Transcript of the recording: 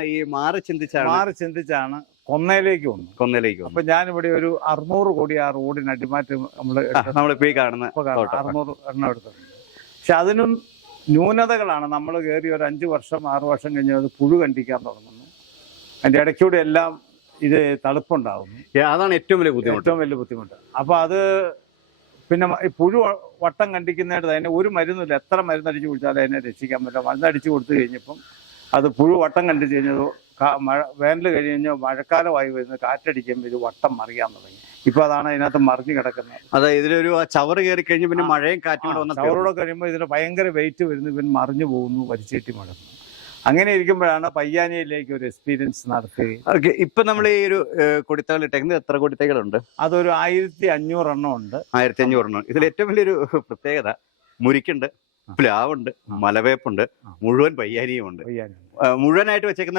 എങ്ങനെയാണ് ഈ മാറി ചിന്തിച്ചാണ് കൊന്നയിലേക്ക് വന്നത്. കൊന്നയിലേക്ക് അപ്പൊ ഞാനിവിടെ ഒരു 600 കോടി ആ റോഡിന് അടിമാറ്റം നമ്മളിപ്പോ ഈ കാണുന്ന 600 എണ്ണം എടുത്തിട്ടുണ്ട്. പക്ഷെ അതിനും ന്യൂനതകളാണ്. നമ്മൾ കയറി ഒരു 5 വർഷം 6 വർഷം കഴിഞ്ഞ് അത് പുഴു കണ്ടിക്കാൻ തുടങ്ങുന്നു. അതിന്റെ ഇടയ്ക്കൂടെ എല്ലാം ഇത് തളുപ്പുണ്ടാകുന്നു. അതാണ് ഏറ്റവും വലിയ ബുദ്ധിമുട്ട്. അപ്പൊ അത് പിന്നെ ഈ പുഴു വട്ടം കണ്ടിക്കുന്നതായിട്ട് അതിനെ ഒരു മരുന്നില്ല. എത്ര മരുന്നടിച്ച് കുടിച്ചാലും അതിനെ രക്ഷിക്കാൻ പറ്റില്ല. മരുന്നടിച്ച് കൊടുത്തു കഴിഞ്ഞപ്പം അത് പുഴു വട്ടം കണ്ടിട്ട് കഴിഞ്ഞത് വേനൽ കഴിഞ്ഞ് മഴക്കാലമായി വരുന്ന കാറ്റടിക്കുമ്പോൾ ഇത് വട്ടം മറിയാൻ തുടങ്ങി. ഇപ്പൊ അതാണ് ഇതിനകത്ത് മറിഞ്ഞു കിടക്കുന്നത്. അതെ, ഇതിലൊരു ചവറ് കയറി കഴിഞ്ഞ് പിന്നെ മഴയും കാറ്റും ചവറോടെ കഴിയുമ്പോൾ ഇതിന് ഭയങ്കര വെയിറ്റ് വരുന്നു. ഇവൻ മറിഞ്ഞു പോകുന്നു, വലിച്ചേറ്റി മടങ്ങുന്നു. അങ്ങനെ ഇരിക്കുമ്പോഴാണ് പയ്യാനിയിലേക്ക് ഒരു എക്സ്പീരിയൻസ് നടത്തി. ഇപ്പൊ നമ്മൾ ഈ ഒരു കൊടിത്തകൾ ഇട്ടേക്കുന്നത് എത്ര കൊടിത്തകളുണ്ട്? അതൊരു 1500 എണ്ണം ഉണ്ട്. 1500 എണ്ണം. ഇതിൽ ഏറ്റവും വലിയൊരു പ്രത്യേകത മുരിക്കുണ്ട്, പ്ലാവുണ്ട്, മലവേപ്പുണ്ട്, മുഴുവൻ പയ്യാനിയും ഉണ്ട്. മുഴുവനായിട്ട് വെച്ചേക്കുന്ന